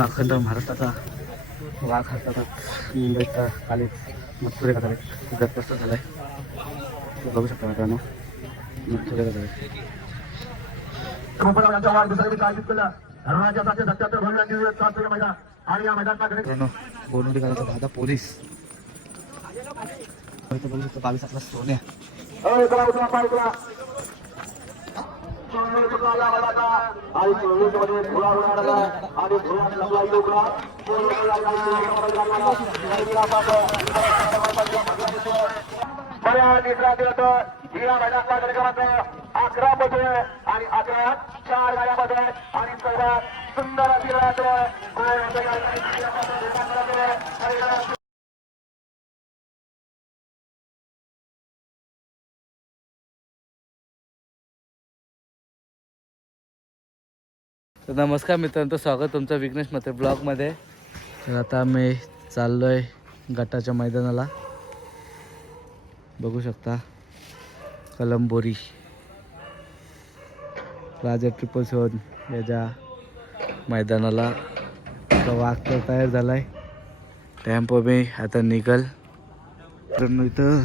अखंड महाराष्ट्राचा वाघ हातात मुंबईचा कालीच मथुरे का गतप्रस्त झाला आहे. बघू शकता मित्रांनो मथुरे का बोलून दादा पोलीस बघू शकतो 22 सोन्या आणि 11 4 गाड्यामध्ये आणि सर्वात सुंदर तर नमस्कार मित्रांनो, स्वागत तुमचं विघ्नेश म्हात्रे ब्लॉगमध्ये. तर आता मी चाललो आहे गटाच्या मैदानाला. बघू शकता कलंबोरी राजा 777 याच्या मैदानाला वाघ तर तयार झाला आहे. टेम्पो मी आता निघल. तर इथं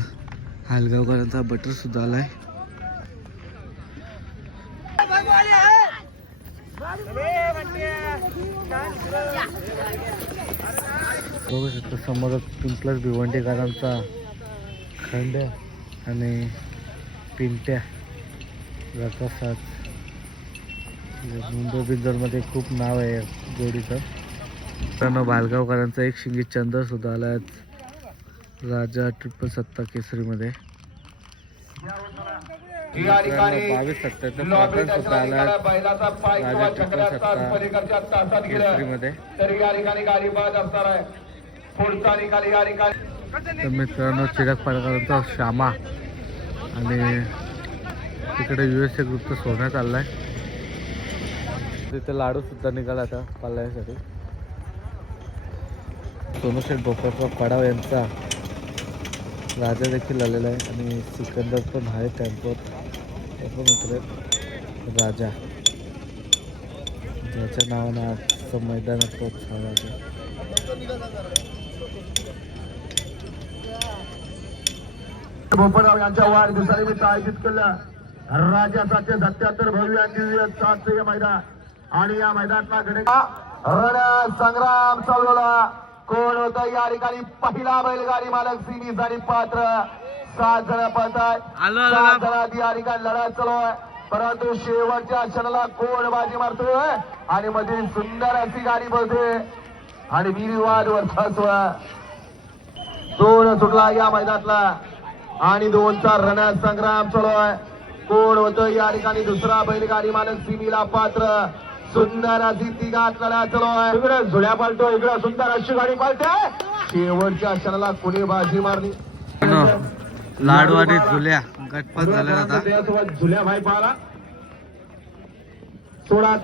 हालगावकरांचा बटरसुद्धा आला आहे. बघू शकतो समोर पिंपलर भिवंडीकरांचा खंड आणि पिंट्या याचा साथ. मुंबई बिंदरमध्ये खूप नाव आहे जोडीचं. मित्रांनो भालगावकरांचा एक शिंगी चंद्र सुद्धा आला राजा 777 केसरीमध्ये. 22-77 सुद्धा आला राजा 777 केसरीमध्ये. तर मित्रांनो चिराग पाडकरांचा श्यामा आणि तिकडे USA ग्रुपचं सोनं चाललाय. तिथे लाडू सुद्धा निघाला आता पालण्यासाठी. सोनूशेठ भोपळा पडाव यांचा राजा देखील आलेला आहे आणि सिकंदर पण आहे टेम्पोत. मित्र राजा ज्याच्या नावानं आजचं मैदानात तोच हा राजा. भोपळराव यांच्या वाढदिवसानिमित्त आयोजित केलं राजाचा 77 भव्य आणि दिव्य शास्त्रीय मैदान. आणि या मैदानाला रण संग्राम चालवला. कोण होतं या ठिकाणी? पहिला बैलगाडी मालक सिमी आणि पात्र 7 जण पळताय. 7 जणांची या ठिकाणी लढत चालू आहे. परंतु शेवटच्या क्षणाला कोण बाजी मारतोय आणि मध्ये सुंदर अशी गाडी बोलते आणि वीरवाद वर्चस्व. 2 सुटला या मैदानातला आणि 2चा रण संग्राम चालू आहे. कोण होतं या ठिकाणी? दुसरा बैलगाडी मालक सिमीला पात्र. सुंदर अशी तिघात लढा चालू आहे. इकडे झुल्या पालतो, इकडे सुंदर अशी गाडी पालते. शेवटच्या क्षणाला कोणी बाजी मारली? लाडू आणि झुल्या गटपात झाला आता. झुल्या भाई पाला सोडा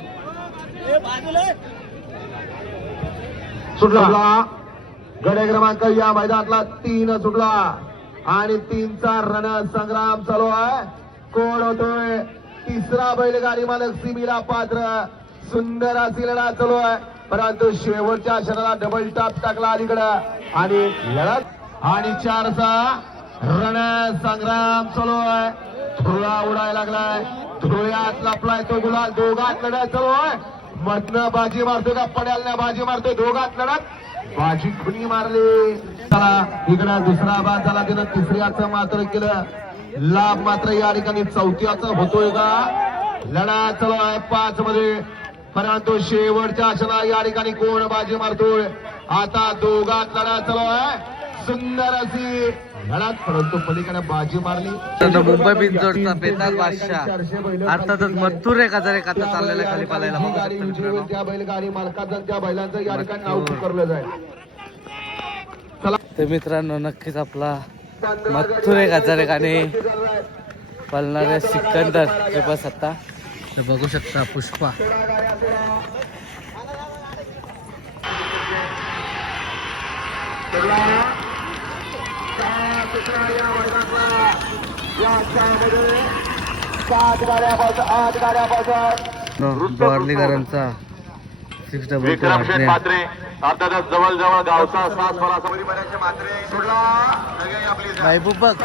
सुटला. गडे क्रमांक या मैदानातला 3 सुटला आणि 3चा रण संग्राम चालू आहे. कोण होतोय? तिसरा बैलगाडी मालक सिमीला पात्र. सुंदर अशी लढा चालू आहे. परंतु शेवटच्या क्षणाला डबल टाप टाकला अलीकडं आणि लढत आणि 4चा रण संग्राम चालू आहे. धुळा उडायला लागलाय. धुळ्यात लपलाय तो गुलाल. दोघात लढत चालू आहे. मधनं बाजी मारतो का पड्यालनं बाजी मारतो? दोघात लढत. बाजी खुनी मारली. चला इकडं दुसरा बाद झाला. तिनं तिसऱ्याचं मात्र केलं. लाभ मात्र या ठिकाणी 4थ्याचा होतोय का? लढा चालू आहे 5 मध्ये. परंतु शेवटच्या क्षणाला या ठिकाणी कोण बाजी मारतोय? आता दोघात लढा चालू आहे. सुंदर अशी लढत. परंतु पलीकडे बाजी मारली मुंबई बिंजोडचा बेताज बादशाह अर्थातच मथुरे गजारे काता चाललेला खाली पालायला. त्या बैलगाडी मालकाचं त्या बैलांचं या ठिकाणी नाव पुकारलं जाईल. तर मित्रांनो नक्कीच आपला मथुरे गजारे आणि पळणारे सिकंदर 777. तर बघू शकता पुष्पा. आठ गाड्या दोरलीकरांचा विक्रम शेठ मात्रे अर्थातच जवळ गावचा सात बरा समोर बऱ्याचशे मात्रे सोडला आपली महबूब बघ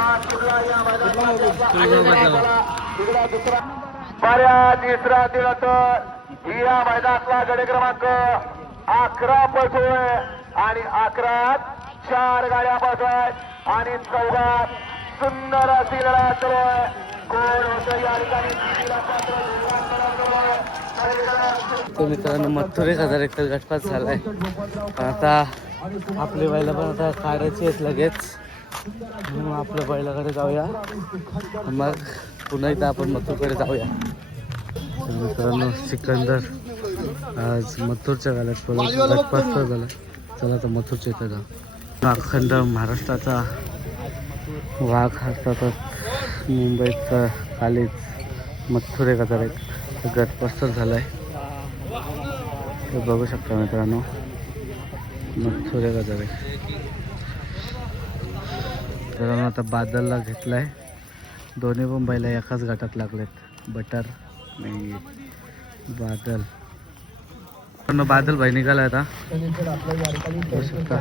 बऱ्या तिसरा तर या मैदानातला गडे क्रमांक 11 पळतोय आणि 11 4 गाड्या पळतोय आणि 14 सुंदर अशी लढा चालूय. कोण होतं या ठिकाणी तो मित्रांनो मथुर 1001 गटपास झालाय. आता आपली बैला पण आता काढायची आहेत लगेच. मग आपल्या बैलाकडे जाऊया, मग पुन्हा एकदा आपण मथुरकडे जाऊया. तर मित्रांनो सिकंदर आज मथुरच्या गाड्यात गटपास तर झाला. चला तर मथुरच्या इथं जाऊ. अखंड महाराष्ट्राचा वाघ अर्थातच मुंबईचा कालीच मथुर 1001 गटपास तर झालाय. बघू शकता मित्रांनो मथुर 1001. मित्रांनो आता बादलला घेतलाय. दोन्ही पण बैला एकाच गटात लागलेत, बटर आणि बादल. पण बादल भाई निघाला आता. बघू शकता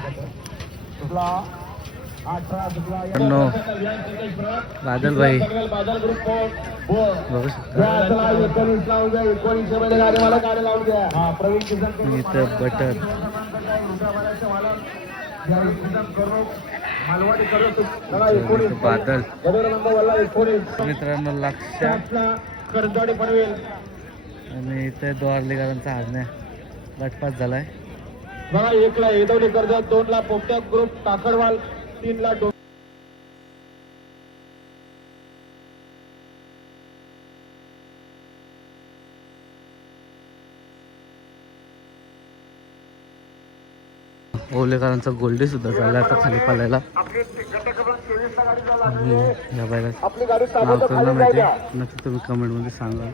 बादल भाई बघू शकता इथं बटर. बादल मित्रांनो लक्ष आणि इथे द्वारलीकरांचा हारण्या गटपास झालाय. बघा 1 ला येदवली कर्जत, 2 ला पोपट्या ग्रुप काकडवाल, 3 ला ओलेकरांचा गोल्डी सुद्धा झाला आता खाली पालायला. या बायला नाव तर नाही माहिती, नक्की तुम्ही कमेंटमध्ये सांगा.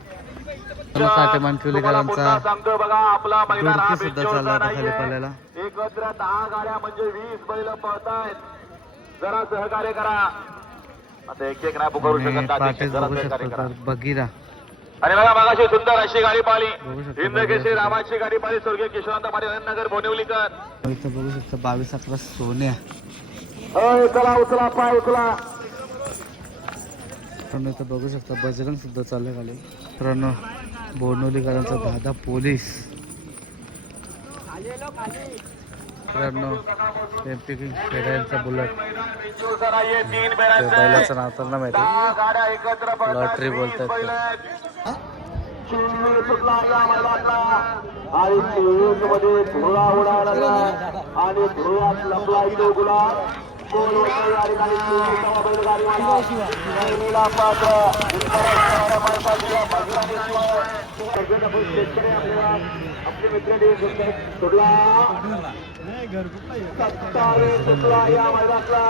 साठेमान किवलीकरांचा दुडकी सुद्धा चालला आता खाली पालायला. एकत्र 10 गाड्या म्हणजे 20 बैल पळतायत. जरा सहकार्य करा. आता एक नाही पुकारू शकत. पाटेच बघू शकता बगीरा. आणि बघा मागाशी सुंदर अशी गाडी पाहिली. बघू शकता हिंदकेसरी रामाची गाडी पाहिली. स्वर्गीय किशोरांत पाटील नगर बोनिवलीकर. इथं बघू शकता 22-11 सोन्या. चला उचला पाय उचला. मित्रांनो इथं बघू शकता बजरंग सुद्धा चालले खाली. मित्रांनो बोनवलीकरांचा दादा पोलीस. मित्रांनो एमपी किंग खेड्यांचा बुलेट. बैलाचं नाव तर नाही माहिती, लॉटरी बोलतात. मध्ये धुळा उडाला आणि धुळ्यात लपला तो गुलाब. कोण होतं या ठिकाणी बैलगाडीवाला पात्र शेतकरी आपले मित्र सोडला 27 सुटला या मैदानातला.